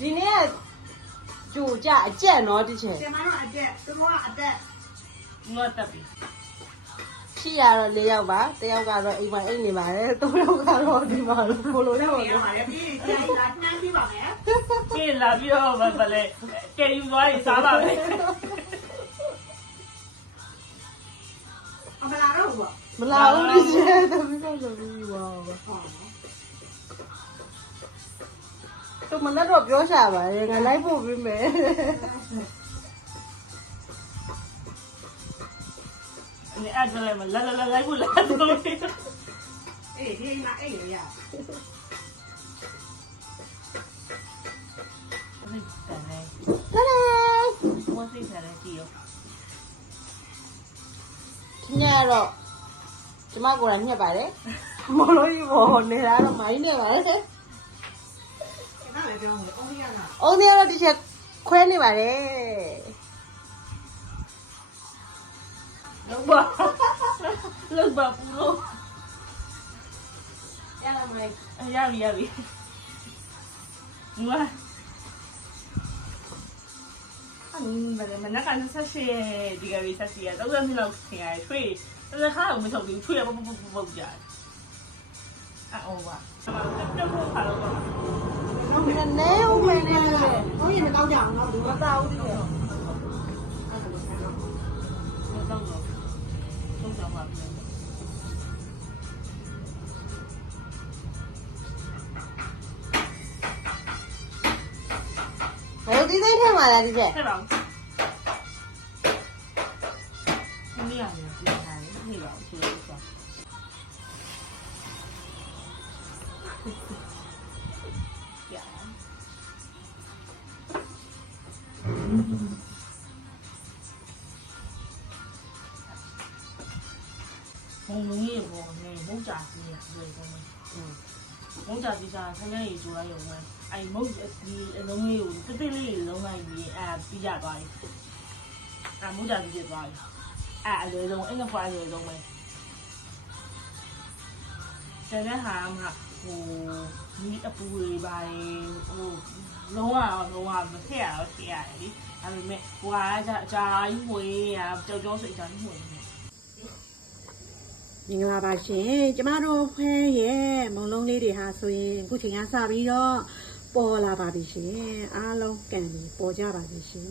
ဒီနေ့ကြိုကြအကျက်နော်တချင် ကျမတို့အတက်သူတို့ကအတက် ငါတက်ပြီ ရှိရတော့၄ယောက်ပါတယောက်ကတော့အိမ်မှာအိမ်နေပါတယ်၃ယောက်ကတော့ဒီမှာလို့ကိုလိုနဲ့ပေါ့ ရ နော် ပါတယ်ဒီကျိုင်းလာနှမ်းပြပါမယ် ပြေးလာပြီးတော့ဗလဲကဲယူသွားရင်စားပါမယ် အမလာတော့ဘူး မလာဘူးတချင်သမီးကတော့ပြီးပါတော့မနဲ့တော့ပြောရှာပါရဲ့ငါလိုက်ဖို့ပြီးမယ် အဲ့အဲ့ဒါလည်းမလာလိုက်ဘူးလားတော့ အေးဒီမှာအေးရ အဲ့ဒါလည်း တလဲ ဝတ်စိတ်ဆရာကြီးရော ဒီညတော့ကျမကိုယ်တိုင်ညက်ပါတယ်မလို့ကြီးပေါ်နေတာတော့မိုင်းနေပါတယ် အဲ့ဒါလည်းပြောလို့အော်ရတာ ။အိုးသေးတော့ဒီချက်ခွဲနေပါတယ် လောက်ပါလောက်ပါပူလို့ ။ရလာမလိုက် ရပြီငါမနက်ကဆက်ရှည်ဒီကလေးဆက်ရှည်ရတော့လည်းလောက်ခင်ရထွေးလည်းခါတော့မထုတ်ဘူးထွေးပုတ်ကြအော်ပါတော့ဖို့ခါတော့ ။နဲဦးမနေလေ ဟိုရင်မတောက်ကြအောင်နော်ဒီ ။ က မသားဦးဒီလေ တော့ကြပါပြီ ။ဘယ်ဒီသိထဲမှာလားဒီချက် ဆက်ပါဦးနေရမယ်ဒီဟာနေပါဦးဆိုတော့ရဘုံလုံးရဲ့ဘောနဲ့ဘုံကြစီရလို့ဘုံဘုံကြစီစားဆန်းရည်ကြိုလိုက်ရုံပဲအဲ့မုတ်ဒီအလုံးလေးကိုတိတိလေးလုံးလိုက်ပြီးပြီးရသွားပြီမုတ်ကြစီပြသွားပြီအလွယ်ဆုံးအဲ့နှစ်ခွာအလွယ်ဆုံးပဲကျန်တဲ့ဟာကဟိုဒီအပူတွေပါတယ်ဟိုလုံးဝမထည့်ရတော့ထည့်ရတယ်လေဒါပေမဲ့ဟိုကအကြာကြီးဝေးရကြောစိတ်အကြာကြီးဝေးနေ မင်္ဂလာပါရှင်ကျမတို့ဖဲရဲ့မုံလုံးလေးတွေဟာဆိုရင်အခုချိန်ကစပြီးတော့ပေါ်လာပါပြီရှင်အားလုံးကံပြီးပေါ်ကြပါပြီရှင်